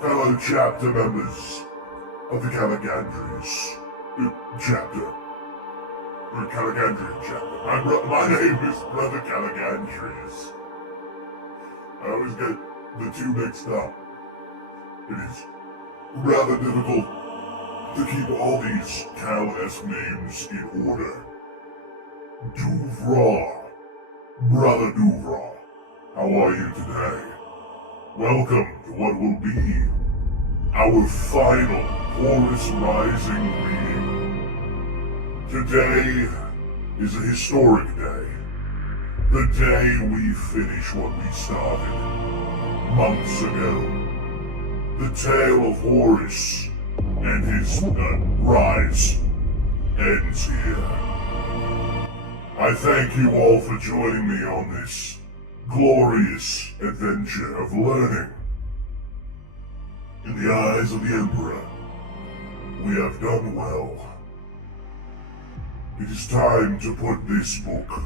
Fellow chapter members of the Caligandrius chapter. Or Caligandrian chapter. My name is Brother Caligandrius. I always get the two mixed up. It is rather difficult to keep all these Cal-esque names in order. Duvra. Brother Duvra. How are you today? Welcome to what will be our final Horus Rising reading. Today is a historic day. The day we finish what we started months ago. The tale of Horus and his rise ends here. I thank you all for joining me on this glorious adventure of learning. In the eyes of the Emperor, we have done well. It is time to put this book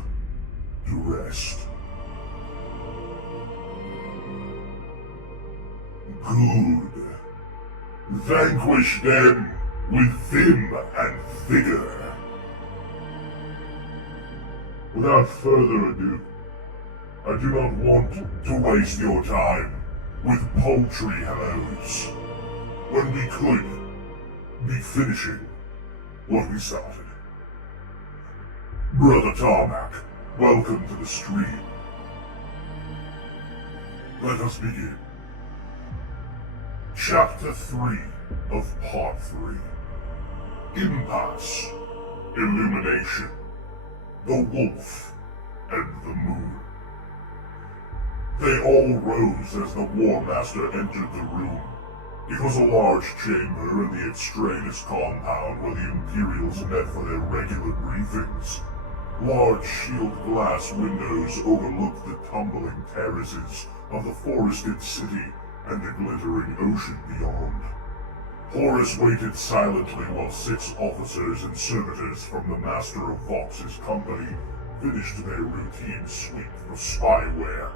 to rest. Good. Vanquish them with vim and vigor. Without further ado, I do not want to waste your time with paltry hellos, when we could be finishing what we started. Brother Tarmac, welcome to the stream. Let us begin. Chapter 3 of Part 3. Impasse, Illumination, the Wolf, and the Moon. They all rose as the War Master entered the room. It was a large chamber in the extraneous compound where the Imperials met for their regular briefings. Large shield glass windows overlooked the tumbling terraces of the forested city and the glittering ocean beyond. Horus waited silently while 6 officers and servitors from the Master of Vox's company finished their routine sweep for spyware,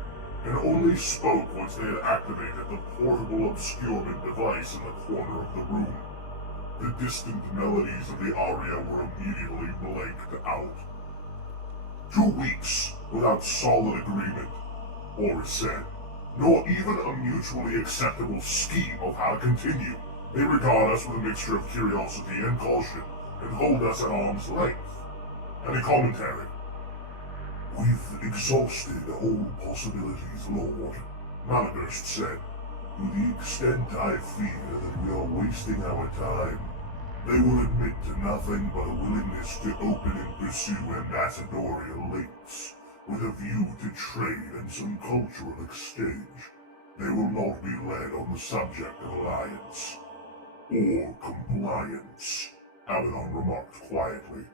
and only spoke once they had activated the portable obscurement device in the corner of the room. The distant melodies of the aria were immediately blanked out. 2 weeks without solid agreement, Horus said, nor even a mutually acceptable scheme of how to continue. They regard us with a mixture of curiosity and caution, and hold us at arm's length. And a commentary. We've exhausted all possibilities, Lord, Malagurst said. To the extent I fear that we are wasting our time, they will admit to nothing but a willingness to open and pursue ambassadorial links, with a view to trade and some cultural exchange. They will not be led on the subject of alliance. Or compliance, Abaddon remarked quietly.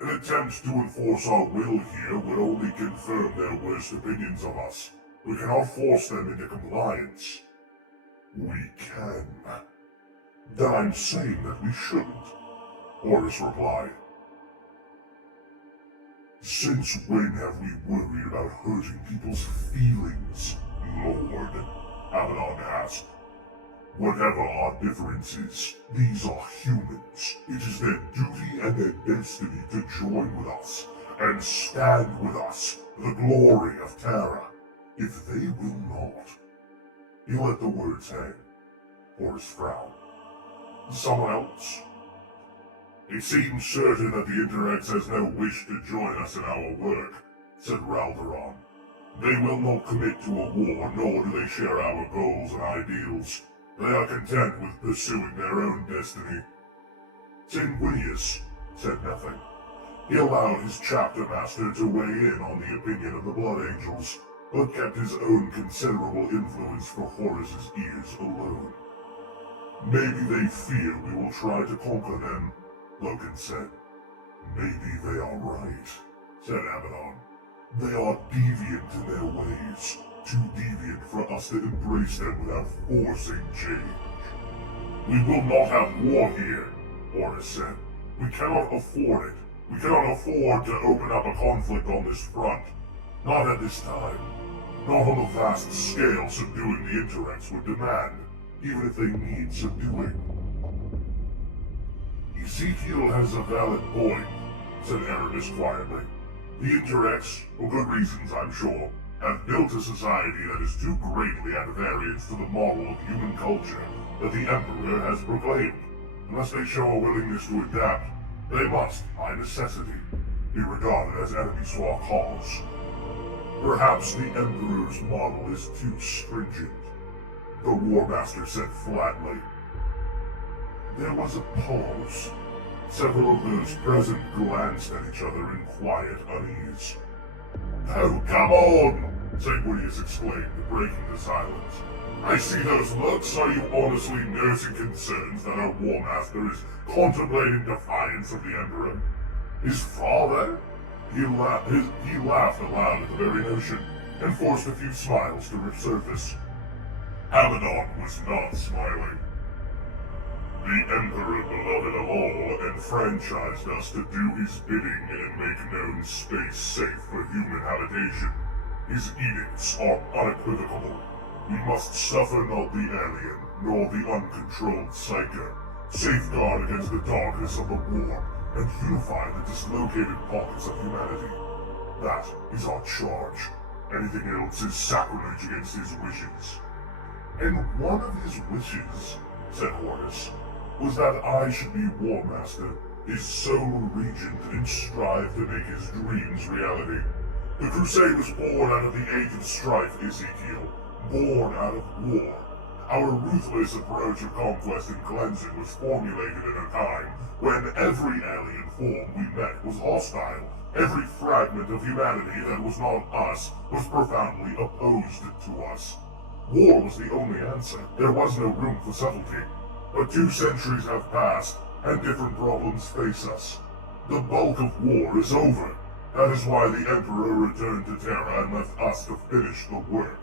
An attempt to enforce our will here would only confirm their worst opinions of us. We cannot force them into compliance. We can. Then I'm saying that we shouldn't, Horus replied. Since when have we worried about hurting people's feelings, Lord? Abaddon asked. Whatever our differences, these are humans. It is their duty and their destiny to join with us, and stand with us for the glory of Terra. If they will not... He let the words hang. Horus frowned. Someone else? It seems certain that the Interax has no wish to join us in our work, said Ralderon. They will not commit to a war, nor do they share our goals and ideals. They are content with pursuing their own destiny. Sanguinius said nothing. He allowed his chapter master to weigh in on the opinion of the Blood Angels, but kept his own considerable influence for Horus's ears alone. Maybe they fear we will try to conquer them, Logan said. Maybe they are right, said Abaddon. They are deviant in their ways. Too deviant for us to embrace them without forcing change. We will not have war here, Horus said. We cannot afford it. We cannot afford to open up a conflict on this front. Not at this time. not on the vast scale subduing the Interrex would demand, even if they need subduing. Ezekiel has a valid point, said Aramis quietly. The Interrex, for good reasons I'm sure, have built a society that is too greatly at variance to the model of human culture that the Emperor has proclaimed. Unless they show a willingness to adapt, they must, by necessity, be regarded as enemies to our cause. Perhaps the Emperor's model is too stringent, the War Master said flatly. There was a pause. Several of those present glanced at each other in quiet unease. "Oh, come on!" Sanguinius exclaimed, breaking the silence. "I see those looks. Are you honestly nursing concerns that our War Master is contemplating defiance of the Emperor? His father?" He laughed aloud at the very notion, and forced a few smiles to resurface. Abaddon was not smiling. "The Emperor, beloved of all, enfranchised us to do his bidding and make known space safe for human habitation. His edicts are unequivocal. We must suffer not the alien, nor the uncontrolled psyker, safeguard against the darkness of the war, and unify the dislocated pockets of humanity. That is our charge. Anything else is sacrilege against his wishes." "And one of his wishes," said Horus, "was that I should be War Master, his sole regent, and strive to make his dreams reality. The Crusade was born out of the Age of Strife, Ezekiel, born out of war. Our ruthless approach of conquest and cleansing was formulated at a time when every alien form we met was hostile. Every fragment of humanity that was not us was profoundly opposed to us. War was the only answer. There was no room for subtlety. But 2 centuries have passed, and different problems face us. The bulk of war is over. That is why the Emperor returned to Terra and left us to finish the work.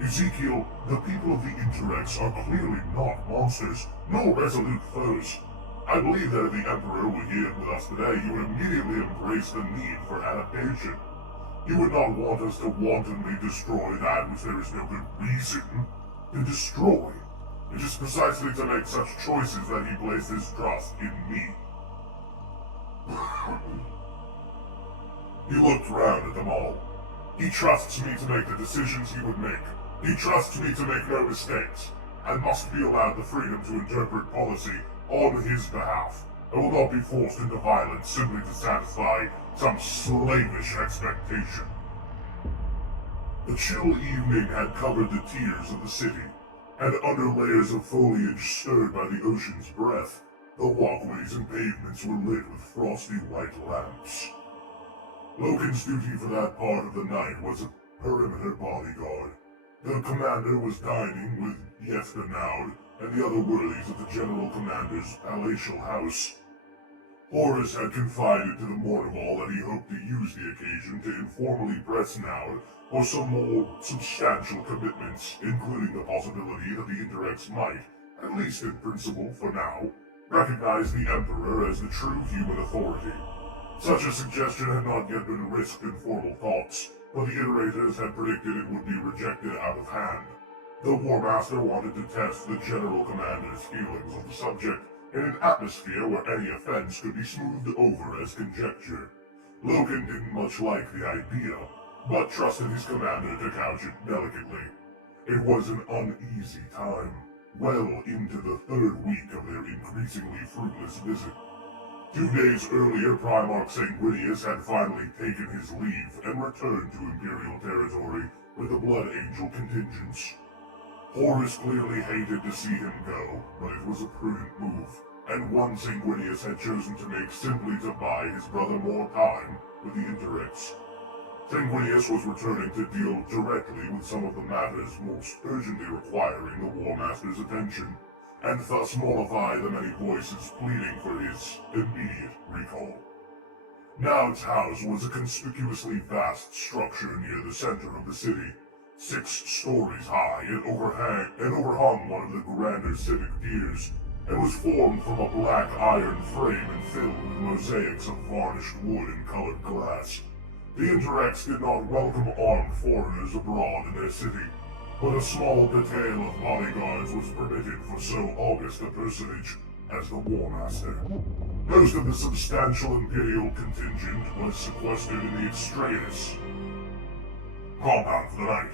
Ezekiel, the people of the Interrex are clearly not monsters, nor resolute foes. I believe that if the Emperor were here with us today, he would immediately embrace the need for adaptation. He would not want us to wantonly destroy that which there is no good reason to destroy. It is precisely to make such choices that he placed his trust in me." He looked round at them all. "He trusts me to make the decisions he would make. He trusts me to make no mistakes. I must be allowed the freedom to interpret policy on his behalf. I will not be forced into violence simply to satisfy some slavish expectation." The chill evening had covered the tiers of the city, and under layers of foliage stirred by the ocean's breath, the walkways and pavements were lit with frosty white lamps. Logan's duty for that part of the night was a perimeter bodyguard. The commander was dining with Yeftenaud and the other worthies of the General Commander's palatial house. Horus had confided to the Mournival that he hoped to use the occasion to informally press Naud for some more substantial commitments, including the possibility that the Interrex might, at least in principle for now, recognize the Emperor as the true human authority. Such a suggestion had not yet been risked in formal talks, but the iterators had predicted it would be rejected out of hand. The War Master wanted to test the General Commander's feelings on the subject in an atmosphere where any offense could be smoothed over as conjecture. Logan didn't much like the idea, but trusted his commander to couch it delicately. It was an uneasy time, well into the 3rd week of their increasingly fruitless visit. 2 days earlier, Primarch Sanguinius had finally taken his leave and returned to Imperial territory with the Blood Angel contingents. Horus clearly hated to see him go, but it was a prudent move, and one Sanguinius had chosen to make simply to buy his brother more time with the Interrex. Sanguinius was returning to deal directly with some of the matters most urgently requiring the War Master's attention, and thus mollify the many voices pleading for his immediate recall. Naud's house was a conspicuously vast structure near the center of the city, 6 stories high and overhung one of the grander civic piers, and was formed from a black iron frame and filled with mosaics of varnished wood and colored glass. The Interrex did not welcome armed foreigners abroad in their city, but a small detail of bodyguards was permitted for so august a personage as the War Master. Most of the substantial Imperial contingent was sequestered in the extraneous compound for the night.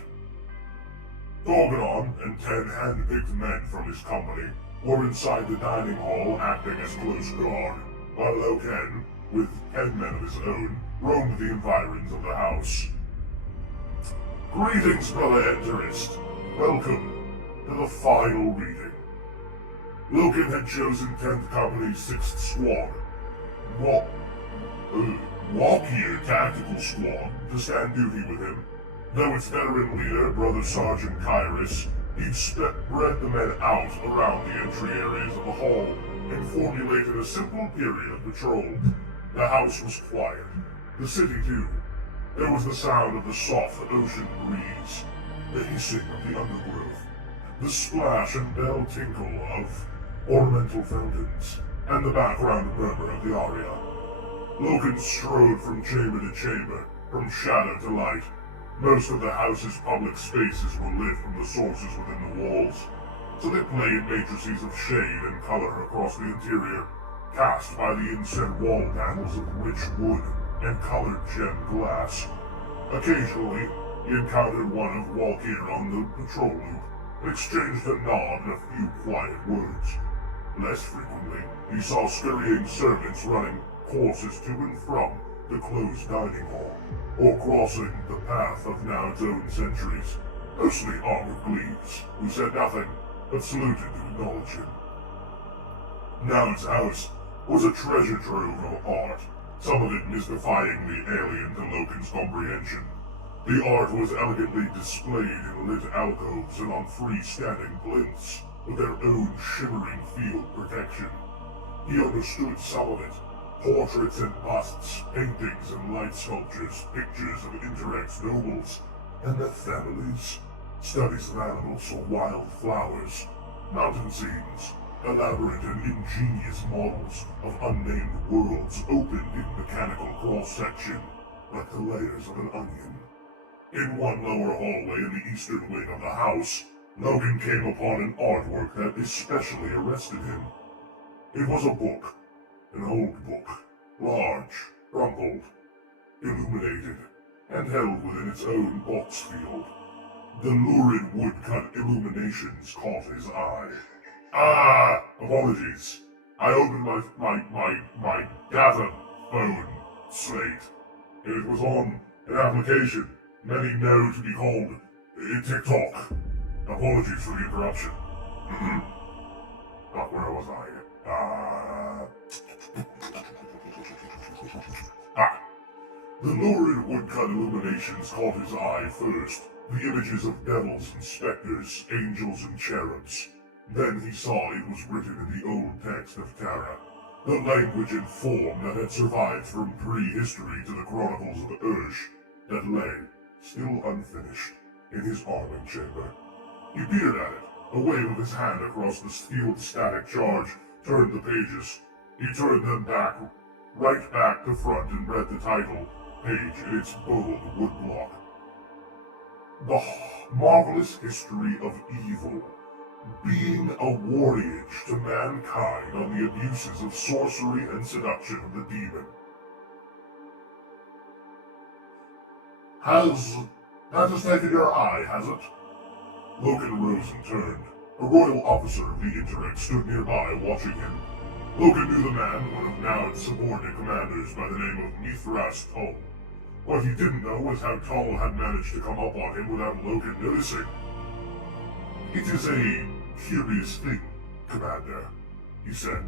Gorgonon and 10 hand-picked men from his company were inside the dining hall acting as close guard, while Loken, with 10 men of his own, roamed the environs of the house. Greetings, brother Enterist. Welcome to the final reading. Loken had chosen 10th Company's 6th Squad, Walkier Tactical Squad, to stand duty with him. Though its veteran leader, Brother Sergeant Kyrus, he'd spread the men out around the entry areas of the hall and formulated a simple period of patrol. The house was quiet. The city, too. There was the sound of the soft ocean breeze, the hissing of the undergrowth, the splash and bell tinkle of ornamental fountains, and the background murmur of the aria. Loken strode from chamber to chamber, from shadow to light. Most of the house's public spaces were lit from the sources within the walls, so they played matrices of shade and color across the interior, cast by the inset wall panels of rich wood and colored gem glass. Occasionally, he encountered one of Walkier on the patrol loop, and exchanged a nod and a few quiet words. Less frequently, he saw scurrying servants running courses to and from the closed dining hall, or crossing the path of now zoned sentries, mostly armored gleaves, who said nothing, but saluted to acknowledge him. Noud's house was a treasure trove of art, some of it mystifyingly alien to Loken's comprehension. The art was elegantly displayed in lit alcoves and on freestanding plinths, with their own shimmering field protection. He understood some of it. Portraits and busts, paintings and light sculptures, pictures of Interrex nobles and their families, studies of animals or wild flowers, mountain scenes, elaborate and ingenious models of unnamed worlds opened in mechanical cross-section, like the layers of an onion. In one lower hallway in the eastern wing of the house, Loken came upon an artwork that especially arrested him. It was a book. An old book, large, crumpled, illuminated, and held within its own box field. The lurid woodcut illuminations caught his eye. Apologies. I opened my gather phone slate. It was on an application many know to be called TikTok. Apologies for the interruption. Where was I? The lurid woodcut illuminations caught his eye first, the images of devils and specters, angels and cherubs. Then he saw it was written in the old text of Terra, the language and form that had survived from pre-history to the chronicles of Ursh, that lay, still unfinished, in his arming chamber. He peered at it, a wave of his hand across the sealed static charge turned the pages. He turned them back, right back to front, and read the title page in its bold woodblock. The Marvelous History of Evil, being a warriage to mankind on the abuses of sorcery and seduction of the demon. That has taken your eye, has it? Loken rose and turned. A royal officer of the Interrex stood nearby, watching him. Loken knew the man, one of Noud's subordinate commanders by the name of Mithras Tull. What he didn't know was how Tull had managed to come up on him without Loken noticing. It is a curious thing, Commander, he said.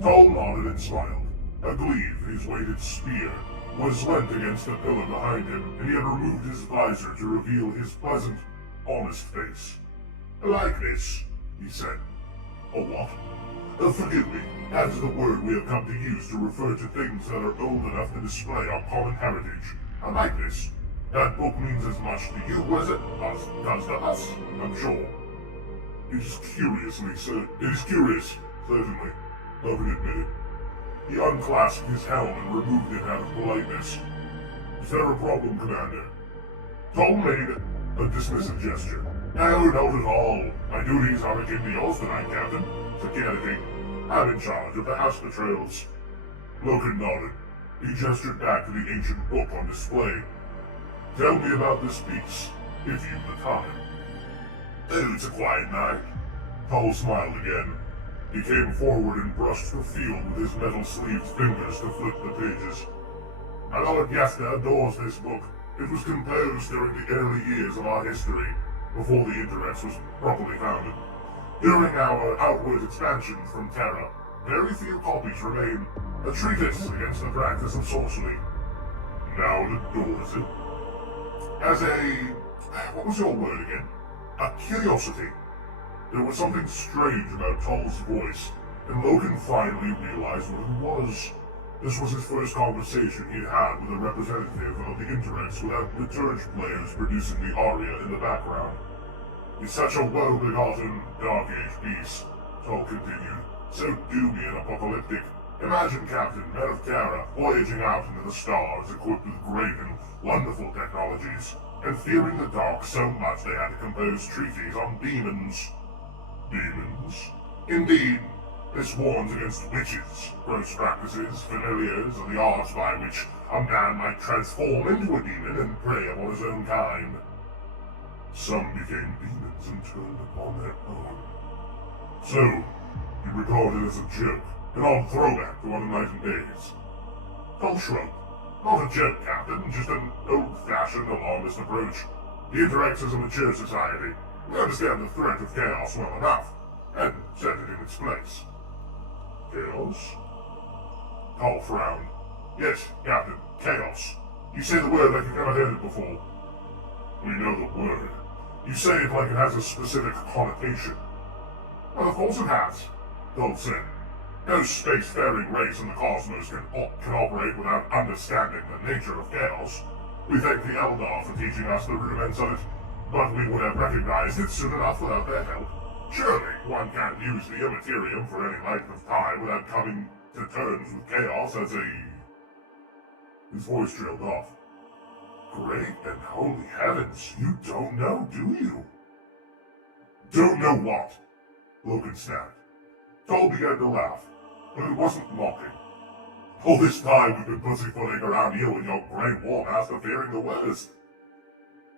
Tull nodded and smiled. A glaive, his weighted spear, was leant against a pillar behind him, and he had removed his visor to reveal his pleasant, honest face. Like this, he said. A what? Forgive me, that is the word we have come to use to refer to things that are old enough to display our common heritage. A likeness. That book means as much to you as it does to us, I'm sure. It is curious, certainly, Loken admitted. He unclasped his helm and removed it out of politeness. Is there a problem, Commander? Tom made a dismissive gesture. No, not at all. My duties are akin to yours tonight, Captain. Security. I'm in charge of the house patrols. Logan nodded. He gestured back to the ancient book on display. Tell me about this piece, if you've the time. Oh, it's a quiet night. Tull smiled again. He came forward and brushed the field with his metal-sleeved fingers to flip the pages. My Lord Yasta adores this book. It was composed during the early years of our history, before the Interrex was properly founded. During our outward expansion from Terra, very few copies remain. A treatise against the practice of sorcery. Now it adores it. As what was your word again? A curiosity. There was something strange about Tull's voice, and Logan finally realized what it was. This was his first conversation he'd had with a representative of the Interrex without the dirge players producing the aria in the background. It's such a woe-begotten, Dark Age piece, Tull continued, so doomy and apocalyptic. Imagine Captain, men of Terra, voyaging out into the stars equipped with great and wonderful technologies, and fearing the dark so much they had to compose treaties on demons. Demons? Indeed. This warns against witches, gross practices, familiars, and the arts by which a man might transform into a demon and prey upon his own kind. Some became demons and turned upon their own. So, you regard it as a joke, an odd throwback to other night and days. Tull shrugged. Not a joke, Captain, just an old-fashioned, alarmist approach. The Interrex is a mature society. We understand the threat of chaos well enough, and set it in its place. Chaos? Tull frowned. Yes, Captain, chaos. You say the word like you've never heard it before. We know the word. You say it like it has a specific connotation. Well, of course it has, Tull said. No spacefaring race in the cosmos can operate without understanding the nature of chaos. We thank the Eldar for teaching us the rudiments of it, but we would have recognized it soon enough without their help. Surely, one can't use the immaterium for any length of time without coming to terms with chaos as a... His voice trailed off. Great and holy heavens, you don't know, do you? Don't know what? Logan snapped. Tull began to laugh, but it wasn't mocking. All this time we've been pussyfooting around you and your Grey War Master fearing the worst.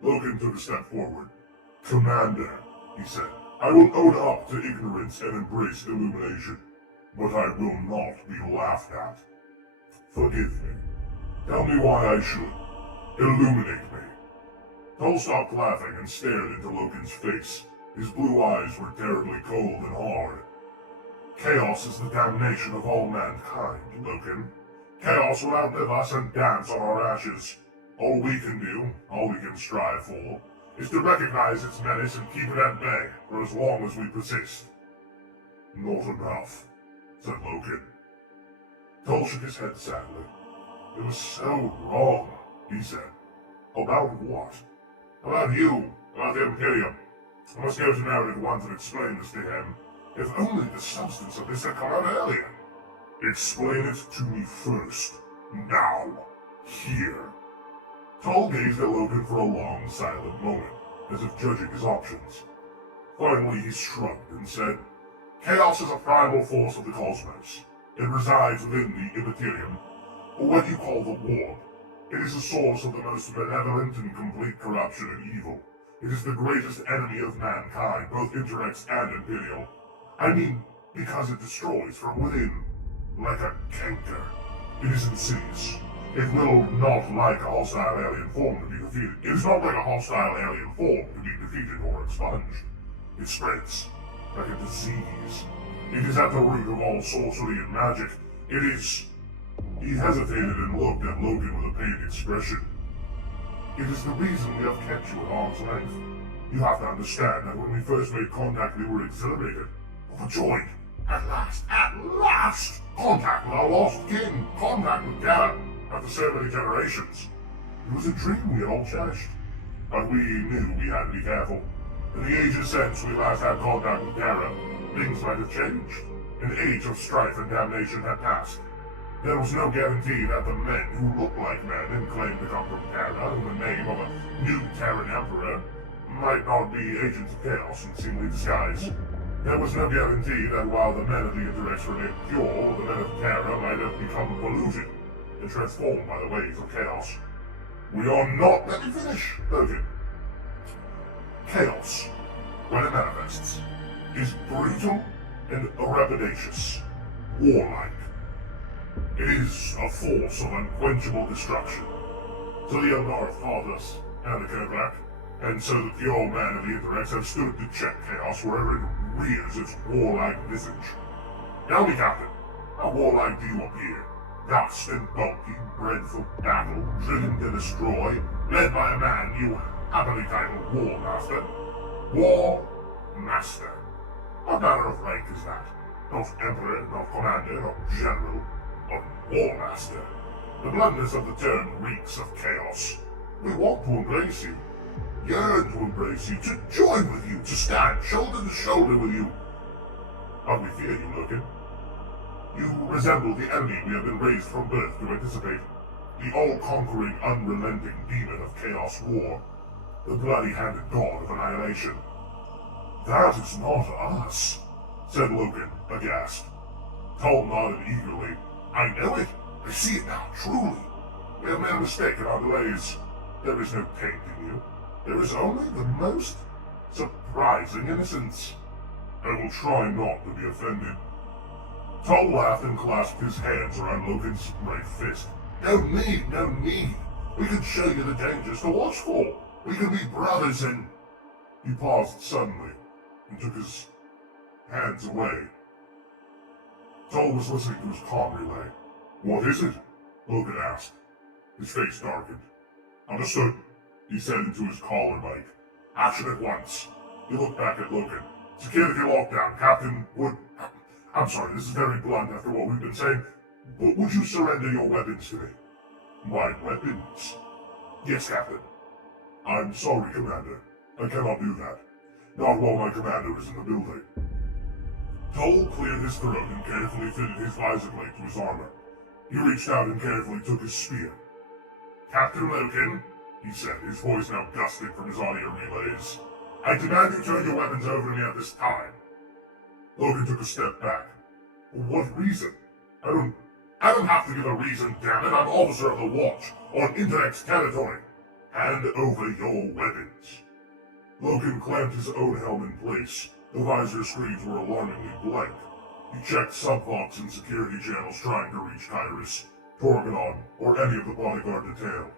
Logan took a step forward. Commander, he said, I will own up to ignorance and embrace illumination, but I will not be laughed at. Forgive me. Tell me why I should. Illuminate me. Tull stopped laughing and stared into Logan's face. His blue eyes were terribly cold and hard. Chaos is the damnation of all mankind, Logan. Chaos will outlive us and dance on our ashes. All we can do, all we can strive for, is to recognize its menace and keep it at bay for as long as we persist. Not enough, said Logan. Tull shook his head sadly. It was so wrong, he said. About what? About you, about the Imperium. I must go to Narrative once and explain this to him. If only the substance of this had come out earlier. Explain it to me first. Now. Here. Tull gazed at Logan for a long, silent moment, as if judging his options. Finally he shrugged and said, Chaos is a primal force of the cosmos. It resides within the Immaterium, or what you call the Warp. It is the source of the most malevolent and complete corruption and evil. It is the greatest enemy of mankind, both Interrex and Imperial. I mean, because it destroys from within, like a canker. It is insidious. It will not like a hostile alien form to be defeated. It is not like a hostile alien form to be defeated or expunged. It spreads, like a disease. It is at the root of all sorcery and magic. It is... He hesitated and looked at Logan with a pained expression. It is the reason we have kept you at arm's length. You have to understand that when we first made contact we were exhilarated. Overjoyed. At last! Contact with our lost kin! Contact with Terra! After so many generations. It was a dream we had all cherished. But we knew we had to be careful. In the ages since we last had contact with Terra, things might have changed. An age of strife and damnation had passed. There was no guarantee that the men who looked like men and claimed to come from Terra in the name of a new Terran Emperor might not be agents of chaos in seemingly disguise. There was no guarantee that while the men of the Interrex remained pure, the men of Terra might have become polluted and transformed by the waves of chaos. We are not— Let me finish, Logan. Chaos, when it manifests, is brutal and rapacious, warlike. It is a force of unquenchable destruction. So the Elnarth taught us, and the Caligandrius, and so the pure man of the Interrex have stood to check chaos wherever it rears its warlike visage. Tell me, Captain, how warlike do you appear? Vast and bulky, bred for battle, driven to destroy, led by a man you happily titled War Master. War Master. What manner of rank is that? Not Emperor, not Commander, not General, but War Master. The bluntness of the term reeks of chaos. We want to embrace you, yearn to embrace you, to join with you, to stand shoulder to shoulder with you. But we fear you, Logan. You resemble the enemy we have been raised from birth to anticipate. The all-conquering, unrelenting demon of chaos war. The bloody-handed god of annihilation. That is not us, said Logan, aghast. Tull nodded eagerly. I know it. I see it now, truly. We have made a mistake in our delays. There is no taint in you. There is only the most surprising innocence. I will try not to be offended. Tull laughed and clasped his hands around Logan's right fist. No need, no need. We can show you the dangers to watch for. We can be brothers and— He paused suddenly and took his hands away. Tull was listening to his comm relay. What is it? Logan asked. His face darkened. Understood, he said into his collar mic. Action at once. He looked back at Logan. Security lockdown. Captain Wood— I'm sorry, this is very blunt after what we've been saying, but would you surrender your weapons to me? My weapons? Yes, Captain. I'm sorry, Commander. I cannot do that. Not while my commander is in the building. Tull cleared his throat and carefully fitted his visor blade to his armor. He reached out and carefully took his spear. Captain Logan, he said, his voice now gusting from his audio relays, I demand you turn your weapons over to me at this time. Logan took a step back. For what reason? I don't have to give a reason, damn it. I'm officer of the watch on Interrex territory. Hand over your weapons. Logan clamped his own helm in place. The visor screens were alarmingly blank. He checked subvox and security channels trying to reach Kyrus, Torgadon, or any of the bodyguard detail.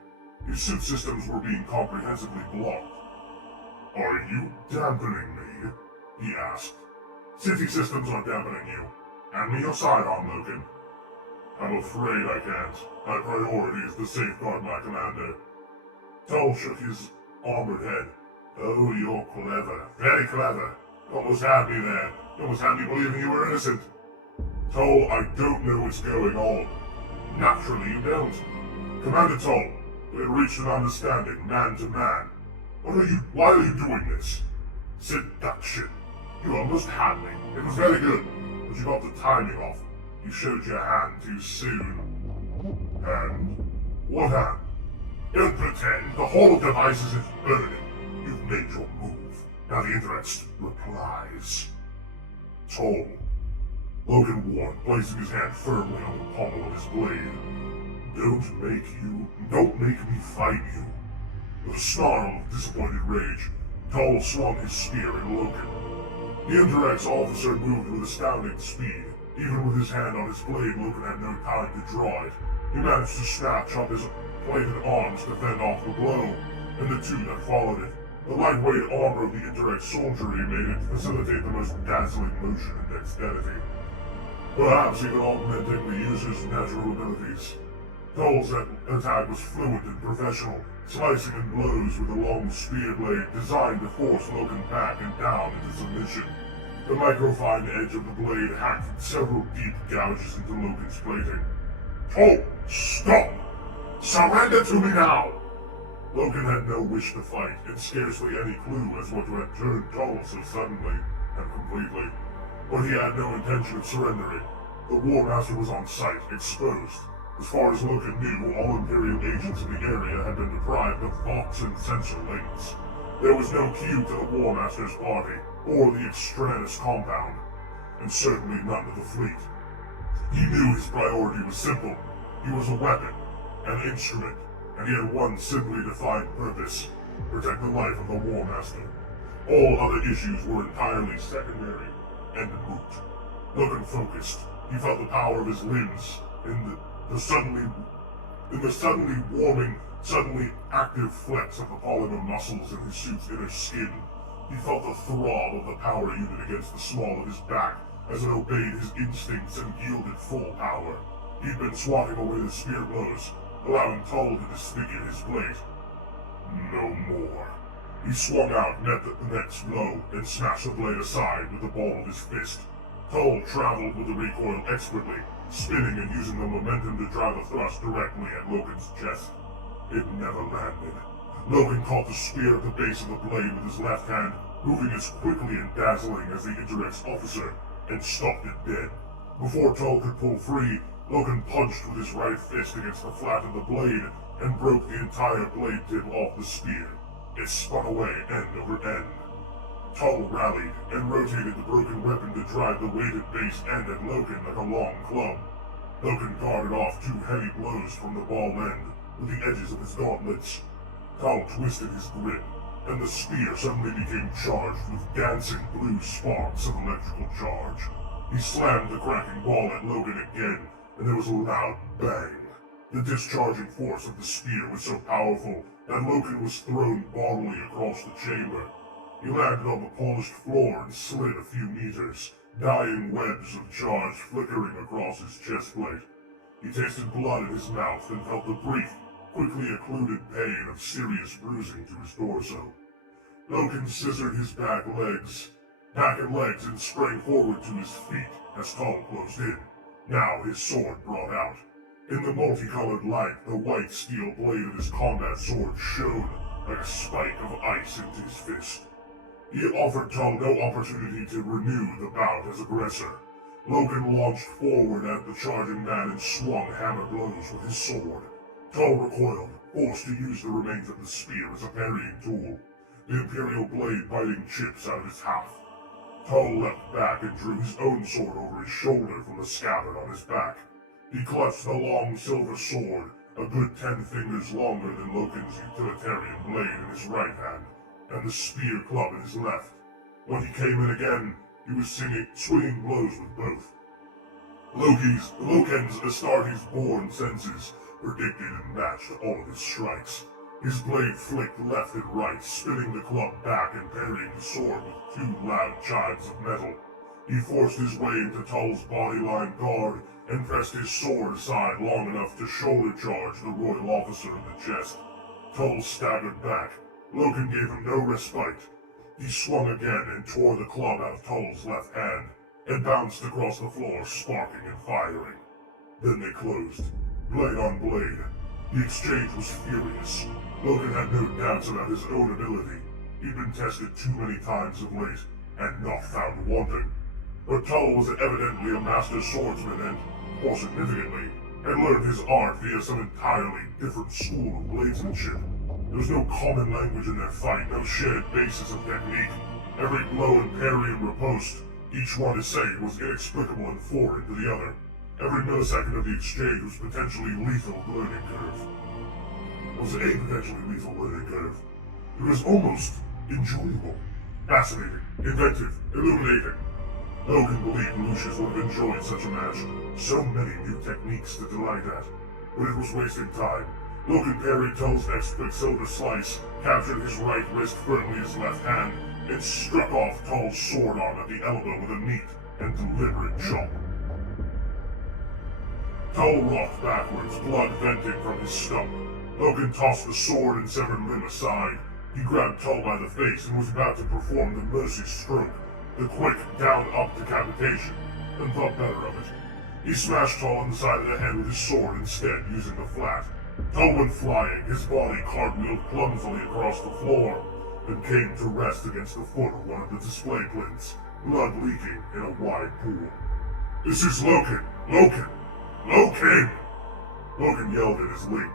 His suit systems were being comprehensively blocked. Are you dampening me? He asked. City systems are dampening you. Hand me your sidearm, Logan. I'm afraid I can't. My priority is to safeguard my commander. Tull shook his armored head. Oh, you're clever. Very clever. You almost had me there. You almost had me believing you were innocent. Tull, I don't know what's going on. Naturally, you don't. Commander Tull, we had reached an understanding, man to man. Why are you doing this? Seduction. You almost had me. It was very good, but you got the timing off. You showed your hand too soon. Hand? What hand? Don't pretend. The whole device is burning. You've made your move. Now the Interrex replies. Tull. Logan warned, placing his hand firmly on the pommel of his blade. Don't make me fight you. With a snarl of disappointed rage, Tull swung his spear at Logan. The Interrex officer moved with astounding speed. Even with his hand on his blade, Logan had no time to draw it. He managed to snatch up his plated arms to fend off the blow, and the two that followed it. The lightweight armor of the Interrex soldiery made it facilitate the most dazzling motion and dexterity. Perhaps even augmenting the user's natural abilities. Tull's attack was fluent and professional, slicing in blows with a long spear blade designed to force Logan back and down into submission. The microfine edge of the blade hacked several deep gouges into Logan's plating. Tull, stop! Surrender to me now! Logan had no wish to fight, and scarcely any clue as what had turned Tull so suddenly and completely. But he had no intention of surrendering. The War Master was on site, exposed. As far as Loken knew, all Imperial agents in the area had been deprived of Vox and sensor links. There was no cue to the War Master's party, or the Astartes compound, and certainly none of the fleet. He knew his priority was simple. He was a weapon, an instrument, and he had one simply defined purpose: protect the life of the War Master. All other issues were entirely secondary and moot. Loken focused. He felt the power of his limbs in the suddenly warming, suddenly active flex of the polymer muscles in his suit's inner skin. He felt the throb of the power unit against the small of his back as it obeyed his instincts and yielded full power. He'd been swatting away the spear blows, allowing Tull to disfigure his blade. No more. He swung out, met the next blow, and smashed the blade aside with the ball of his fist. Tull traveled with the recoil expertly, spinning and using the momentum to drive a thrust directly at Loken's chest. It never landed. Loken caught the spear at the base of the blade with his left hand, moving as quickly and dazzling as the Interrex officer, and stopped it dead. Before Tull could pull free, Loken punched with his right fist against the flat of the blade and broke the entire blade tip off the spear. It spun away end over end. Tull rallied and rotated the broken weapon to drive the weighted base end at Loken like a long club. Loken guarded off 2 heavy blows from the ball end with the edges of his gauntlets. Tull twisted his grip, and the spear suddenly became charged with dancing blue sparks of electrical charge. He slammed the cracking ball at Loken again, and there was a loud bang. The discharging force of the spear was so powerful that Loken was thrown bodily across the chamber. He landed on the polished floor and slid a few meters, dying webs of charge flickering across his chest plate. He tasted blood in his mouth and felt the brief, quickly occluded pain of serious bruising to his torso. Loken scissored his back and legs, and sprang forward to his feet as Tull closed in, now his sword brought out. In the multicolored light, the white steel blade of his combat sword shone like a spike of ice into his fist. He offered Tull no opportunity to renew the bout as aggressor. Loken launched forward at the charging man and swung hammer blows with his sword. Tull recoiled, forced to use the remains of the spear as a parrying tool, the Imperial blade biting chips out of his haft. Tull leapt back and drew his own sword over his shoulder from the scabbard on his back. He clutched the long silver sword, a good 10 fingers longer than Loken's utilitarian blade in his right hand, and the spear club in his left. When he came in again, he was swinging blows with both. Loken's Astartes-born senses predicted and matched all of his strikes. His blade flicked left and right, spinning the club back and parrying the sword with 2 loud chimes of metal. He forced his way into Tull's bodyline guard and pressed his sword aside long enough to shoulder charge the royal officer in the chest. Tull staggered back. Loken gave him no respite. He swung again and tore the club out of Tull's left hand, and bounced across the floor, sparking and firing. Then they closed, blade on blade. The exchange was furious. Loken had no doubts about his own ability. He'd been tested too many times of late, and not found wanting. But Tull was evidently a master swordsman and, more significantly, had learned his art via some entirely different school of bladesmanship. There was no common language in their fight, no shared basis of technique. Every blow and parry and riposte, each one essayed, was inexplicable and foreign to the other. Every millisecond of the exchange was potentially lethal learning curve. It was almost enjoyable, fascinating, inventive, illuminating. Loken believed Lucius would have enjoyed such a match. So many new techniques to delight at. But it was wasting time. Loken parried Tull's next quicksilver slice, captured his right wrist firmly in his left hand, and struck off Tull's sword arm at the elbow with a neat and deliberate chop. Tull rocked backwards, blood venting from his stump. Loken tossed the sword and severed limb aside. He grabbed Tull by the face and was about to perform the mercy stroke, the quick down-up decapitation, and thought better of it. He smashed Tull on the side of the head with his sword instead, using the flat. Tull went flying, his body cartwheeled clumsily across the floor, and came to rest against the foot of one of the display plinths, blood leaking in a wide pool. "This is Loken," Loken! Loken! Loken yelled at his link.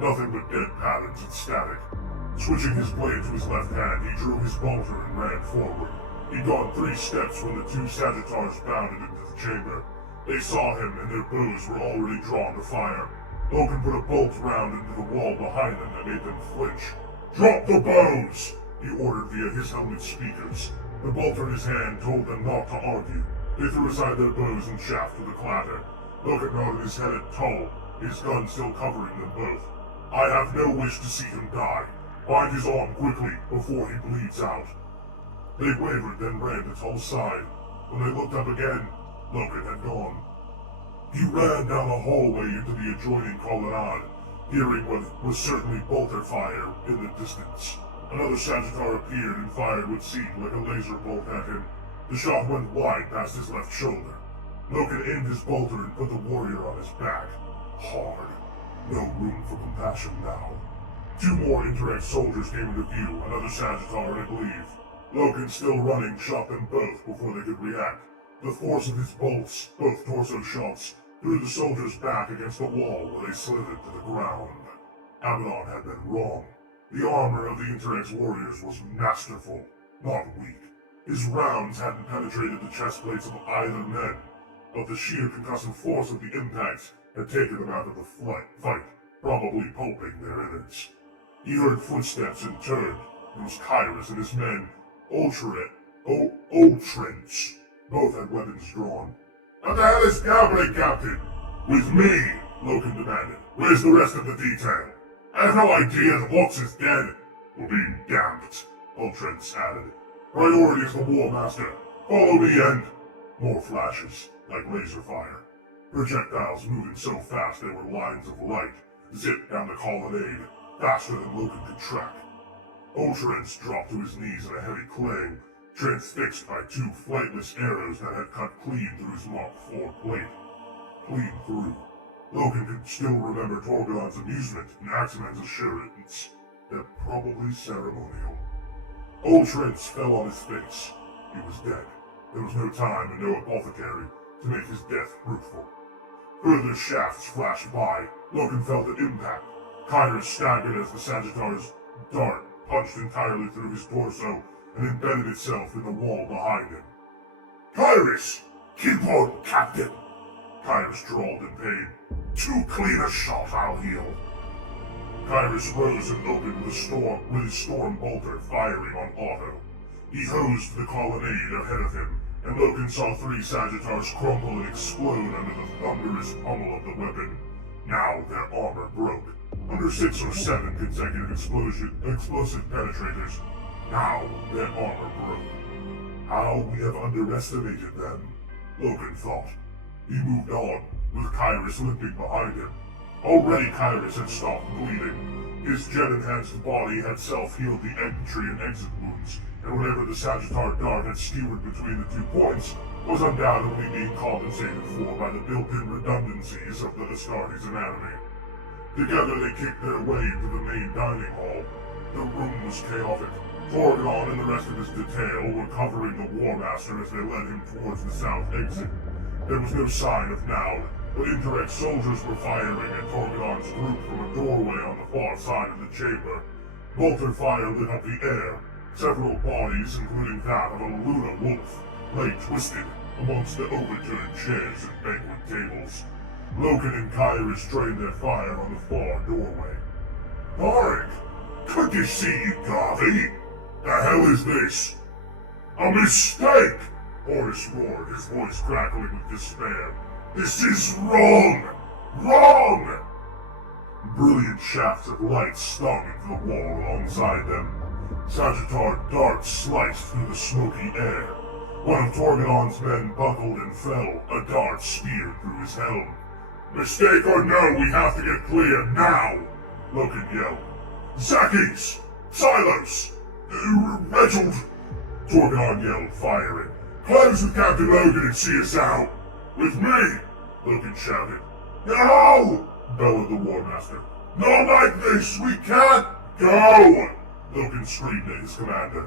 Nothing but dead patterns and static. Switching his blade to his left hand, he drew his bolter and ran forward. He'd gone 3 steps when the 2 Sagittars bounded into the chamber. They saw him and their bows were already drawn to fire. Loken put a bolt round into the wall behind them that made them flinch. "Drop the bows!" he ordered via his helmet speakers. The bolter in his hand told them not to argue. They threw aside their bows and chaffed with a clatter. Loken nodded his head at Tull, his gun still covering them both. "I have no wish to see him die. Bind his arm quickly before he bleeds out." They wavered, then ran to Tull's side. When they looked up again, Loken had gone. He ran down the hallway into the adjoining colonnade, hearing what was certainly bolter fire in the distance. Another Sagittar appeared and fired what seemed like a laser bolt at him. The shot went wide past his left shoulder. Loken aimed his bolter and put the warrior on his back. Hard. No room for compassion now. 2 more Interact soldiers came into view, another Sagittar, I believe. Loken, still running, shot them both before they could react. The force of his bolts, both torso shots, threw the soldiers back against the wall where they slithered to the ground. Abaddon had been wrong. The armor of the Interact's warriors was masterful, not weak. His rounds hadn't penetrated the chest plates of either men, but the sheer concussive force of the impacts had taken them out of the fight, probably pulping their innards. He heard footsteps and turned. It was Kyrus and his men, Ultrents. Both had weapons drawn. "What the hell is happening, Captain?" "With me," Loken demanded. "Where's the rest of the detail?" "I have no idea. The box is dead." "We're being damped," Ultrents added. "Priority is the War Master. Follow me and—" More flashes, like laser fire. Projectiles moving so fast they were lines of light, zipped down the colonnade, faster than Loken could track. Ultrents dropped to his knees in a heavy clang, transfixed by 2 flightless arrows that had cut clean through his Mach 4 plate. Clean through. Loken could still remember Torgodon's amusement and Axeman's assurance. They're probably ceremonial. Ultrents fell on his face. He was dead. There was no time and no apothecary to make his death fruitful. Further shafts flashed by. Loken felt an impact. Kyrus staggered as the Sagittar's dart punched entirely through his torso and embedded itself in the wall behind him. "Kyrus! Keep on, Captain!" Kyrus drawled in pain. "Too clean a shot, I'll heal." Kyrus rose and opened with his storm bolter firing on auto. He hosed the colonnade ahead of him, and Loken saw 3 Sagittars crumple and explode under the thunderous pummel of the weapon. Now their armor broke. Under 6 or 7 consecutive explosive penetrators, now their armor broke. How we have underestimated them, Loken thought. He moved on, with Kyrus limping behind him. Already Kyrus had stopped bleeding. His jet-enhanced body had self-healed the entry and exit wounds, and whatever the Sagittar dart had skewered between the 2 points was undoubtedly being compensated for by the built-in redundancies of the Astartes anatomy. Together they kicked their way into the main dining hall. The room was chaotic. Torgon and the rest of his detail were covering the War Master as they led him towards the south exit. There was no sign of Naud, but Interact soldiers were firing at Torgon's group from a doorway on the far side of the chamber. Bolter fire lit up the air. Several bodies, including that of a Luna wolf, lay twisted amongst the overturned chairs and banquet tables. Loken and Kyrus trained their fire on the far doorway. "Arik! Good to see you, Garvey! The hell is this?" "A mistake!" Horus roared, his voice crackling with despair. "This is wrong! Wrong!" Brilliant shafts of light stung into the wall alongside them. Sagittar darts sliced through the smoky air. One of Torgodon's men buckled and fell, a dart speared through his helm. "Mistake or no, we have to get clear now!" Loken yelled. "Zakis! Silos! Reginald!" Torgon yelled, firing. "Close with Captain Logan and see us out!" "With me!" Loken shouted. "No!" bellowed the War Master. "Not like this! We can't go!" Loken screamed at his commander.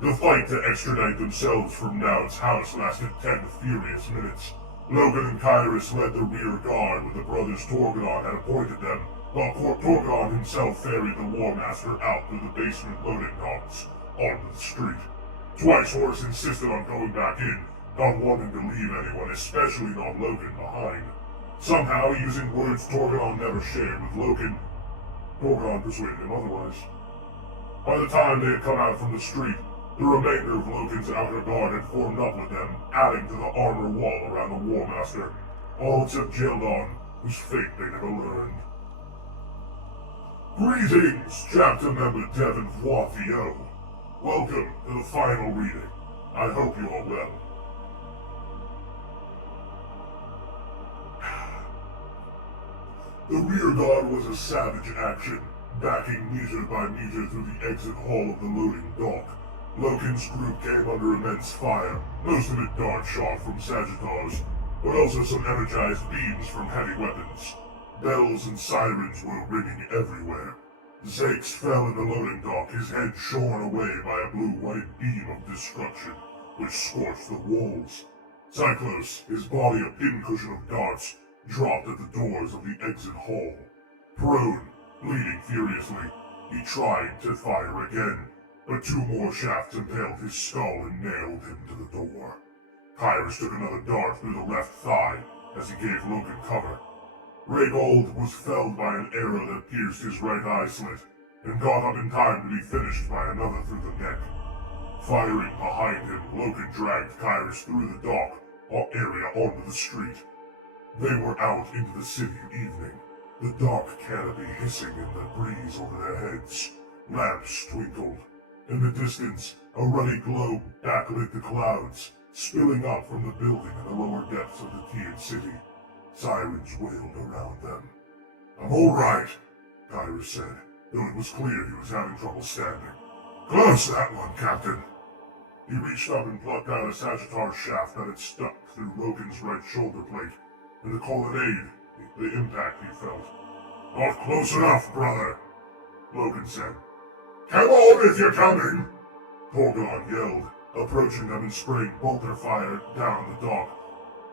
The fight to extradite themselves from Naud's house lasted 10 furious minutes. Logan and Kyrus led the rear guard with the brothers Torgadon had appointed them, while Torgadon himself ferried the War Master out through the basement loading docks onto the street. Twice Horus insisted on going back in, not wanting to leave anyone, especially not Logan, behind. Somehow, using words Torgadon never shared with Logan, Torgadon persuaded him otherwise. By the time they had come out from the street, the remainder of Logan's outer guard had formed up with them, adding to the armor wall around the War Master, all except Geldon, whose fate they never learned. Greetings, chapter member Devin Voithio. Welcome to the final reading. I hope you are well. The rear guard was a savage action, backing meter by meter through the exit hall of the loading dock. Logan's group came under immense fire, most of it dart shot from Sagittars, but also some energized beams from heavy weapons. Bells and sirens were ringing everywhere. Zakes fell in the loading dock, his head shorn away by a blue-white beam of destruction, which scorched the walls. Cyclos, his body a pincushion of darts, dropped at the doors of the exit hall. Prone, bleeding furiously, he tried to fire again, but 2 more shafts impaled his skull and nailed him to the door. Kyrus took another dart through the left thigh as he gave Logan cover. Raygold was felled by an arrow that pierced his right eye slit, and got up in time to be finished by another through the neck. Firing behind him, Logan dragged Kyrus through the dock area onto the street. They were out into the city evening, the dark canopy hissing in the breeze over their heads. Lamps twinkled. In the distance, a ruddy globe backlit the clouds, spilling up from the building in the lower depths of the tiered city. Sirens wailed around them. "I'm all right," Kyrus said, though it was clear he was having trouble standing. "Close that one, Captain." He reached up and plucked out a Sagittar shaft that had stuck through Logan's right shoulder plate, and the colonnade, the impact he felt. "Not close enough, brother," Logan said. "Come on if you're coming," Torgadon yelled, approaching them and spraying bolter fire down the dock.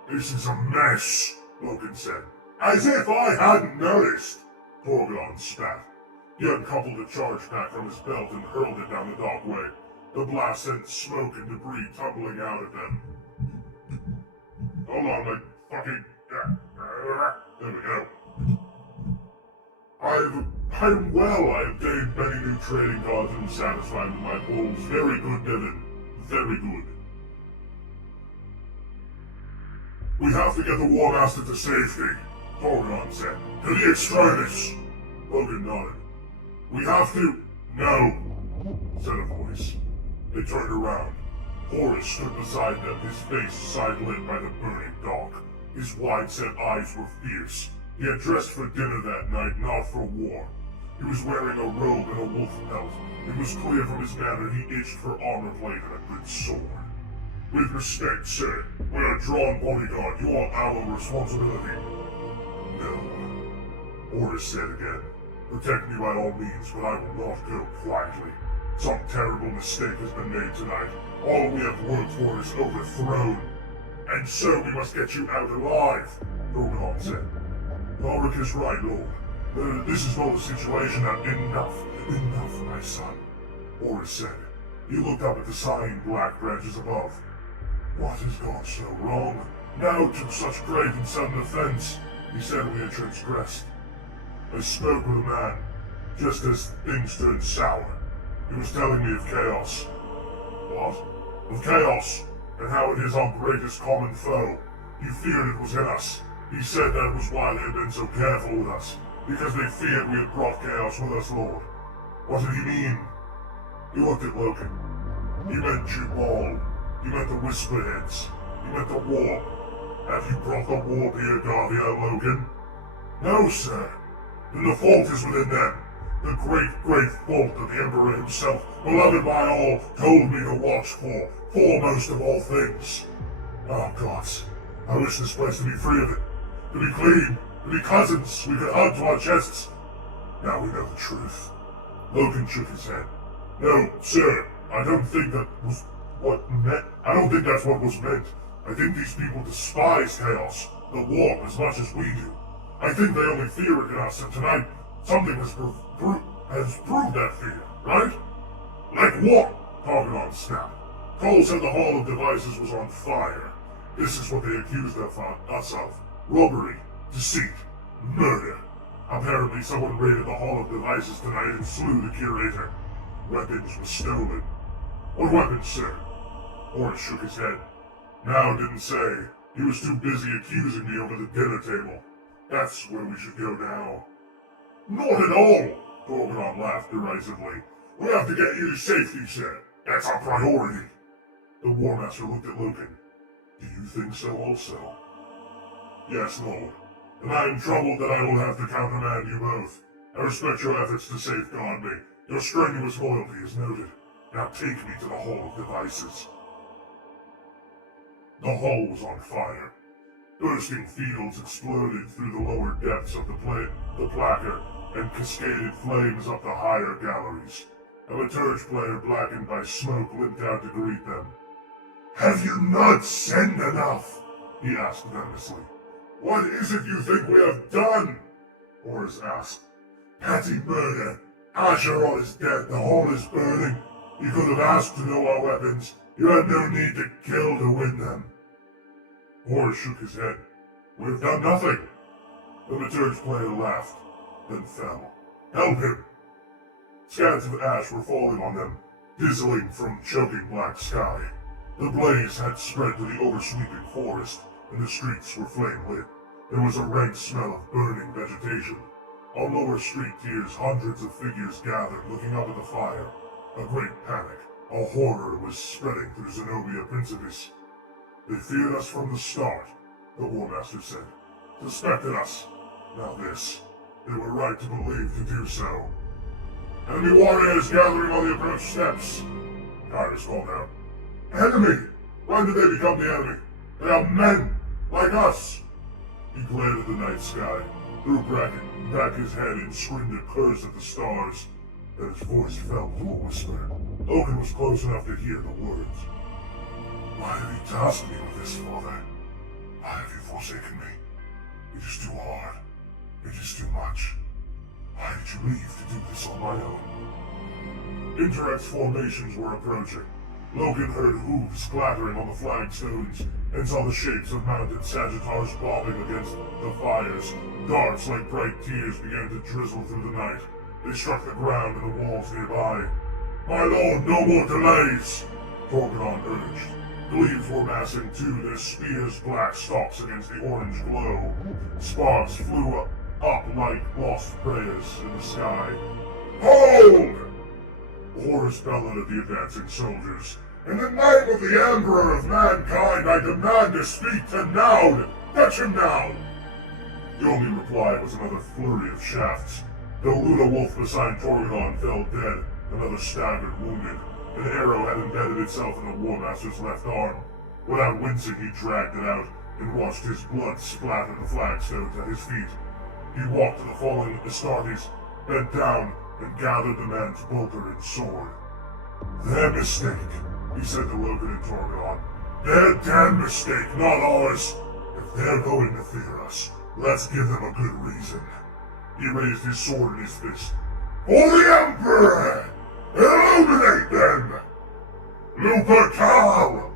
"This is a mess," Logan said. "As if I hadn't noticed," Torgadon spat. He uncoupled a charge pack from his belt and hurled it down the dockway. The blast sent smoke and debris tumbling out at them. "Hold on, like fucking... There we go. I'm well. I have gained many new trading cards and am satisfied with my pulls. Very good, Devin. Very good. We have to get the War Master to safety," Torgadon said. "To the Astartes." Logan nodded. "We have to..." "No," said a voice. They turned around. Horus stood beside them, his face side-lit by the burning dock. His wide-set eyes were fierce. He had dressed for dinner that night, not for war. He was wearing a robe and a wolf pelt. It was clear from his manner he itched for armor plate and a good sword. "With respect, sir, we're a drawn bodyguard. You are our responsibility." "No," Horus said again. "Protect me by all means, but I will not go quietly. Some terrible mistake has been made tonight. All we have worked for is overthrown. And so we must get you out alive," Torgadon said. "Ulrich is right, Lord. This is not a situation that..." Enough, my son," Horus said. He looked up at the sighing black branches above. "What has gone so wrong? Now to such great and sudden offense," he said we had transgressed. "I spoke with a man, just as things turned sour. He was telling me of chaos." "What?" "Of chaos, and how it is our greatest common foe. He feared it was in us. He said that was why they had been so careful with us, because they feared we had brought chaos with us, Lord." "What did he mean?" He looked at Logan. "He meant Jubal. He meant the Whisperheads. He meant the war. Have you brought the war here, Garvia, Logan?" "No, sir. Then the fault is within them. The great fault that the Emperor himself, beloved by all, told me to watch for, foremost of all things. Oh, gods, I wish this place to be free of it. To be clean, to be cousins we could hug to our chests. Now we know the truth." Logan shook his head. "No, sir, I don't think that was what meant. I don't think that's what was meant. I think these people despise chaos, the warp, as much as we do. I think they only fear it in us, and tonight, something has proved that fear, right? Like what? Caligandrius snapped. Cole said the Hall of Devices was on fire. This is what they accused us of. Robbery, deceit, murder. Apparently someone raided the Hall of Devices tonight and slew the curator. Weapons were stolen. What weapons, sir? Horus shook his head. Now didn't say. He was too busy accusing me over the dinner table. That's where we should go now. Not at all! Gorgon laughed derisively. We have to get you to safety, sir. That's our priority. The War Master looked at Logan. Do you think so also? Yes, Lord. And I am troubled that I will have to countermand you both. I respect your efforts to safeguard me. Your strenuous loyalty is noted. Now take me to the Hall of Devices. The hall was on fire. Bursting fields exploded through the lower depths of the placard and cascaded flames up the higher galleries. A liturge player blackened by smoke limped out to greet them. Have you not sinned enough? He asked venomously. What is it you think we have done? Horus asked. Petty murder. Astartes is dead. The hall is burning. You could have asked to know our weapons. You had no need to kill to win them. Horus shook his head. We've done nothing. The liturge player laughed, then fell. Help him! Scads of ash were falling on them, drizzling from choking black sky. The blaze had spread to the oversweeping forest, and the streets were flame-lit. There was a rank smell of burning vegetation. On lower street tiers, hundreds of figures gathered, looking up at the fire. A great panic, a horror was spreading through Zenobia Principis. They feared us from the start, the War Master said. Suspected us. Now this. They were right to believe to do so. Enemy warriors gathering on the approach steps. Tyrus called out. Enemy! When did they become the enemy? They are men, like us! He glared at the night sky, threw back his head and screamed a curse at the stars. Then his voice fell to a whisper. Logan was close enough to hear the words. Why have you tasked me with this, Father? Why have you forsaken me? It is too hard. It is too much. Why did you leave to do this on my own? Interrex formations were approaching. Logan heard hooves clattering on the flagstones and saw the shapes of mounted Sagittars bobbing against the fires. Darts like bright tears began to drizzle through the night. They struck the ground and the walls nearby. My lord, no more delays! Gorgon urged. Glaives were massing too, their spears black stalks against the orange glow. Sparks flew up like lost prayers in the sky. Hold! Horus bellowed at the advancing soldiers. In the name of the Emperor of Mankind, I demand to speak to Naud! Fetch him down! The only reply was another flurry of shafts. The Luna Wolf beside Torgon fell dead, another staggered wounded. An arrow had embedded itself in the War Master's left arm. Without wincing, he dragged it out and watched his blood splatter the flagstones at his feet. He walked to the fallen Astartes, bent down, and gathered the man's bolter and sword. Their mistake, he said to Logan and Torgon. Their damn mistake, not ours. If they're going to fear us, let's give them a good reason. He raised his sword in his fist. For the Emperor! Illuminate them! Lupercal!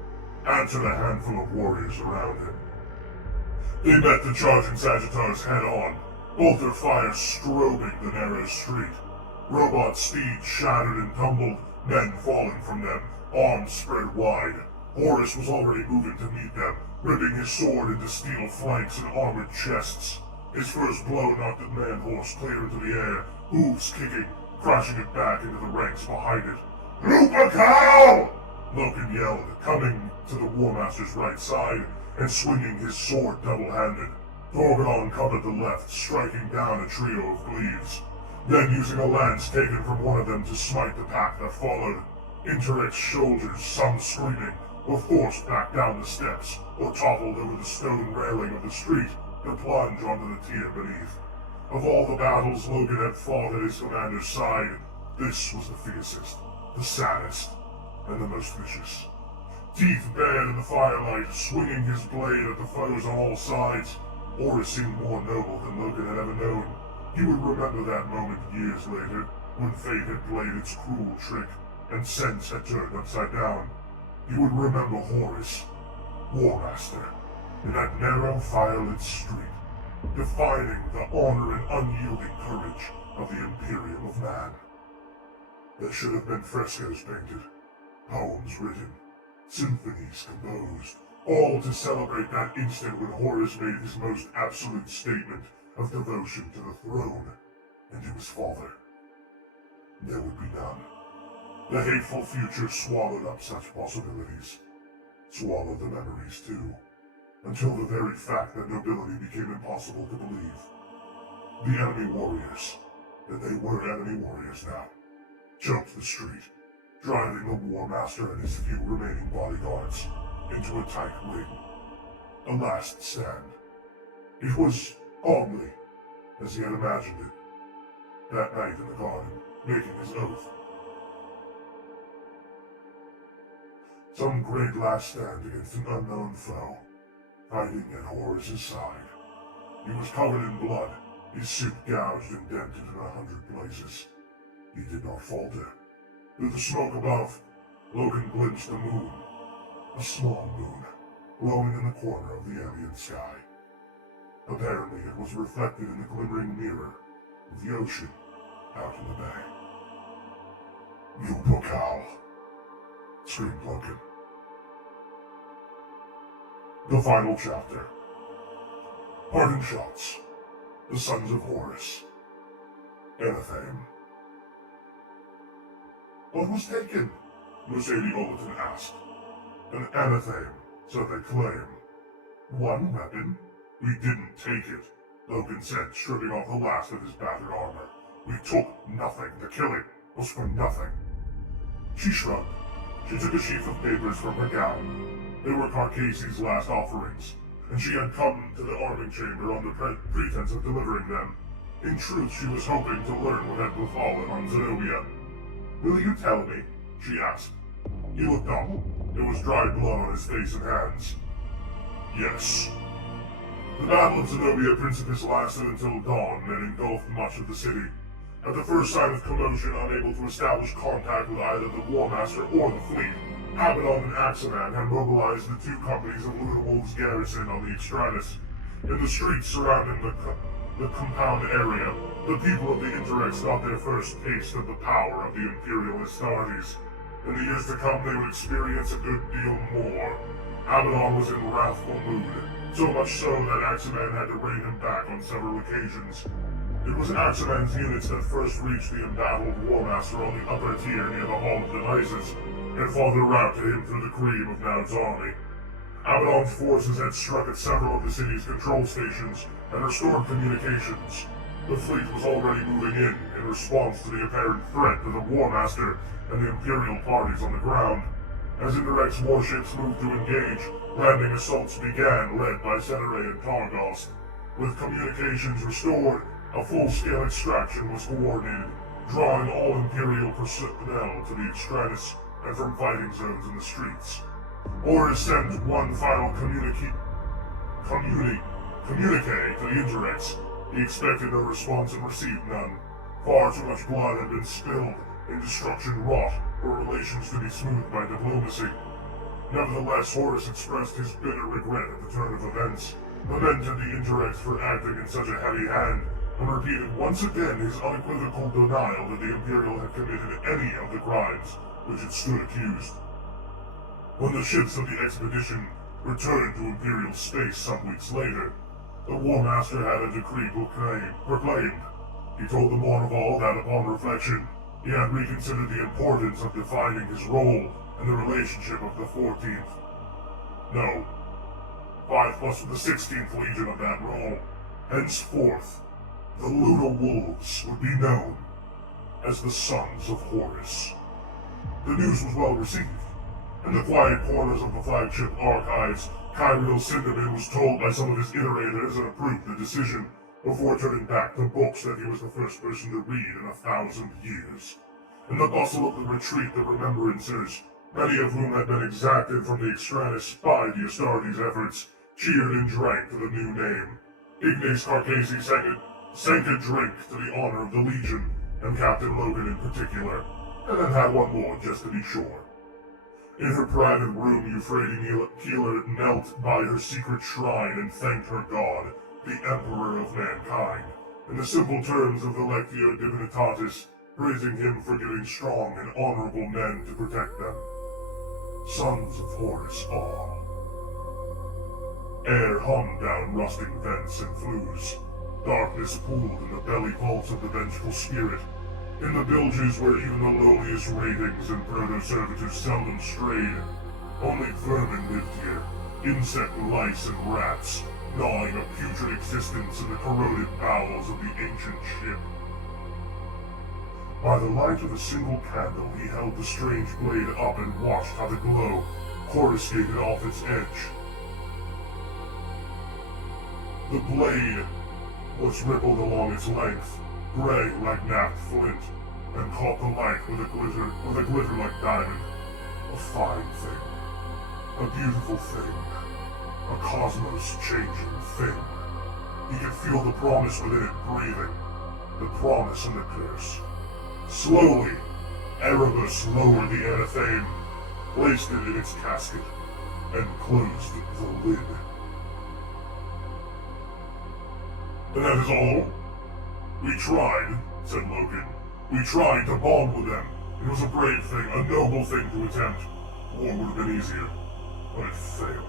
Answered a handful of warriors around him. They met the charging Sagittars head-on, bolter fire strobing the narrow street. Robot steeds shattered and tumbled, men falling from them, arms spread wide. Horus was already moving to meet them, ripping his sword into steel flanks and armored chests. His first blow knocked the man-horse clear into the air, hooves kicking, crashing it back into the ranks behind it. Lupercal! Logan yelled, coming to the War Master's right side and swinging his sword double-handed. Gorgon covered the left, striking down a trio of glaives. Then, using a lance taken from one of them to smite the pack that followed, Interrex soldiers, some screaming, were forced back down the steps or toppled over the stone railing of the street to plunge onto the tier beneath. Of all the battles Logan had fought at his commander's side, this was the fiercest, the saddest, and the most vicious. Teeth bared in the firelight, swinging his blade at the foes on all sides. Horus seemed more noble than Logan had ever known. He would remember that moment years later, when fate had played its cruel trick, and sense had turned upside down. He would remember Horus, War Master, in that narrow, firelit street, defining the honor and unyielding courage of the Imperium of Man. There should have been frescoes painted, poems written, symphonies composed, all to celebrate that instant when Horus made his most absolute statement of devotion to the throne and to his father. There would be none. The hateful future swallowed up such possibilities. Swallowed the memories too, until the very fact that nobility became impossible to believe. The enemy warriors, and they were enemy warriors now, choked the street, driving the War Master and his few remaining bodyguards into a tight ring. A last stand. It was calmly, as he had imagined it, that night in the garden, making his oath. Some great last stand against an unknown foe, fighting at Horus's side. He was covered in blood, his suit gouged and dented in 100 places. He did not falter. Through the smoke above, Logan glimpsed the moon, a small moon, glowing in the corner of the alien sky. Apparently it was reflected in the glimmering mirror of the ocean out in the bay. "You Bokal," screamed Logan. The final chapter. Parting shots. The Sons of Horus. Anathame. "What was taken?" Mercedes Overton asked. "An anathame, so they claim." "One weapon?" "We didn't take it," Logan said, stripping off the last of his battered armor. "We took nothing. The killing was for nothing." She shrugged. She took a sheaf of papers from her gown. They were Carcassi's last offerings, and she had come to the arming chamber on the pretense of delivering them. In truth, she was hoping to learn what had befallen on Zenobia. "Will you tell me?" she asked. He looked up. There was dried blood on his face and hands. "Yes." The Battle of Zenobia Principis lasted until dawn and engulfed much of the city. At the first sign of commotion, unable to establish contact with either the War Master or the fleet, Abaddon and Axeman had mobilized the two companies of Lunawolf's garrison on the Extratus. In the streets surrounding the compound area, the people of the Interrex got their first taste of the power of the Imperial Astartes. In the years to come, they would experience a good deal more. Abaddon was in wrathful mood, so much so that Axeman had to rein him back on several occasions. It was Axeman's units that first reached the embattled War Master on the upper tier near the Hall of Devices, and farther routed him through the cream of Naud's army. Abaddon's forces had struck at several of the city's control stations and restored communications. The fleet was already moving in response to the apparent threat to the War Master and the Imperial parties on the ground. As Interrex warships moved to engage, landing assaults began, led by Cenerate and Targost. With communications restored, a full-scale extraction was coordinated, drawing all Imperial personnel to the Extratus and from fighting zones in the streets. Horus sent one final communique to the Interrex. He expected no response and received none. Far too much blood had been spilled and destruction wrought for relations to be smoothed by diplomacy. Nevertheless, Horus expressed his bitter regret at the turn of events, lamented the Interrex for acting in such a heavy hand, and repeated once again his unequivocal denial that the Imperial had committed any of the crimes which it stood accused. When the ships of the expedition returned to Imperial space some weeks later, the War Master had a decree proclaimed. He told the Mournival that upon reflection, he had reconsidered the importance of defining his role and the relationship of the 14th. No, 5 plus the 16th Legion of that role. Henceforth, the Luna Wolves would be known as the Sons of Horus. The news was well received. In the quiet corners of the flagship archives, Kyriel Cinderman was told by some of his iterators and approved the decision, before turning back to books that he was the first person to read in 1,000 years. In the bustle of the retreat, the remembrancers, many of whom had been exacted from the Extranus by the Astartes' efforts, cheered and drank to the new name. Ignace Carcasi sank a drink to the honor of the Legion, and Captain Logan in particular, and then had one more just to be sure. In her private room, Euphrates Keeler knelt by her secret shrine and thanked her god, the Emperor of Mankind, in the simple terms of the Lectio Divinitatis, praising him for giving strong and honorable men to protect them. Sons of Horus all. Air hummed down rusting vents and flues. Darkness pooled in the belly vaults of the vengeful spirit, in the bilges where even the lowliest ratings and proto-servitors seldom strayed. Only vermin lived here, insect lice and rats, gnawing a putrid existence in the corroded bowels of the ancient ship. By the light of a single candle, he held the strange blade up and watched how the glow coruscated off its edge. The blade was rippled along its length, gray like napped flint, and caught the light with a glitter like diamond. A fine thing. A beautiful thing. A cosmos-changing thing. He could feel the promise within it breathing. The promise and the curse. Slowly, Erebus lowered the anatheme, placed it in its casket, and closed the lid. And that is all? We tried, said Logan. We tried to bond with them. It was a brave thing, a noble thing to attempt. War would have been easier, but it failed.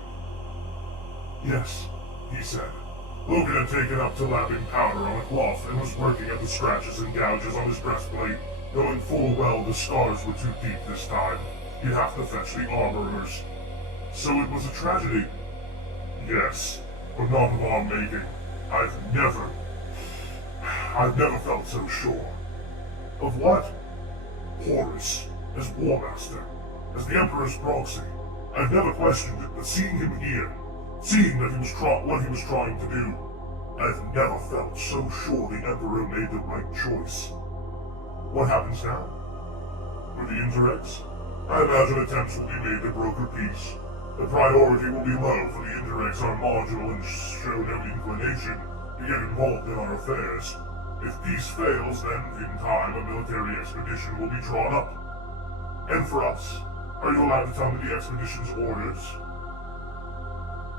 Yes, he said. Logan had taken up to lapping powder on a cloth and was working at the scratches and gouges on his breastplate, knowing full well the scars were too deep this time. He'd have to fetch the armorers. So it was a tragedy. Yes, but not of our making. I've never felt so sure. Of what? Horus, as War Master, as the Emperor's proxy. I've never questioned it, but seeing him here, seeing that what he was trying to do, I've never felt so sure the Emperor made the right choice. What happens now? With the Indirects? I imagine attempts will be made to broker peace. The priority will be low, for the Indirects are marginal and show no inclination to get involved in our affairs. If peace fails, then, in time, a military expedition will be drawn up. And for us, are you allowed to tell me the expedition's orders?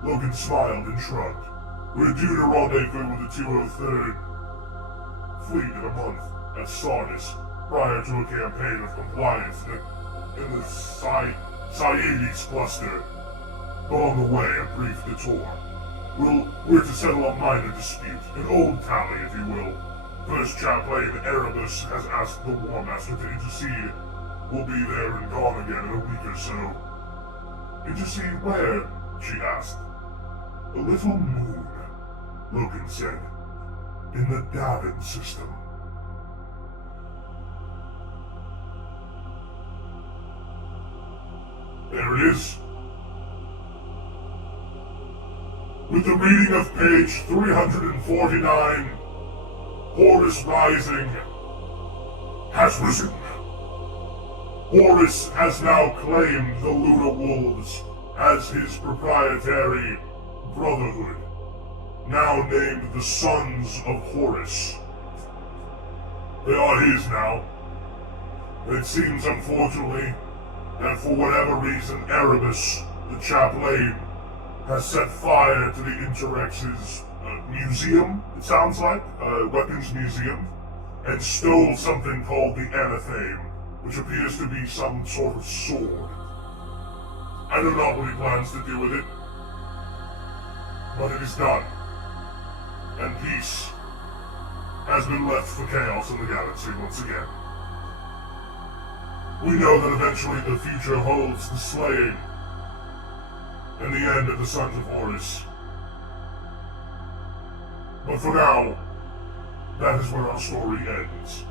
Logan smiled and shrugged. We're due to rendezvous with the 203rd Fleet in a month at Sardis, prior to a campaign of compliance in the Cyades cluster. But on the way, a brief detour. We're to settle a minor dispute, an old tally, if you will. First Chaplain Erebus has asked the War Master to intercede. We'll be there and gone again in a week or so. Intercede where? She asked. A little moon, Logan said. In the Davin system. There it is. With the reading of page 349, Horus Rising has risen. Horus has now claimed the Luna Wolves as his proprietary brotherhood, now named the Sons of Horus. They are his now. It seems, unfortunately, that for whatever reason, Erebus, the Chaplain, has set fire to the Interex's museum, it sounds like, weapons museum, and stole something called the anatheme, which appears to be some sort of sword. I know not what he plans to do with it, but it is done, and peace has been left for chaos in the galaxy once again. We know that eventually the future holds the slaying and the end of the Sons of Horus. But for now, that is where our story ends.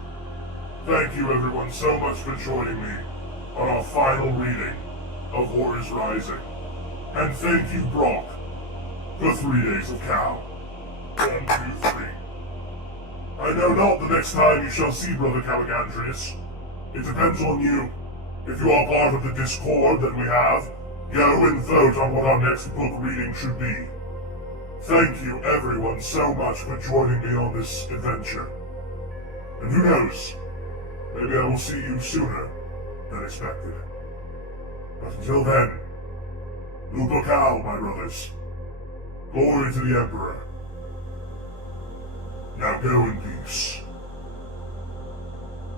Thank you everyone so much for joining me on our final reading of Horus Rising. And thank you, Brock, for 3 days of Cal. 1, 2, 3. I know not the next time you shall see Brother Caligandrius. It depends on you. If you are part of the Discord that we have, go and vote on what our next book reading should be. Thank you everyone so much for joining me on this adventure. And who knows, maybe I will see you sooner than expected. But until then, Lupakal, my brothers. Glory to the Emperor. Now go in peace.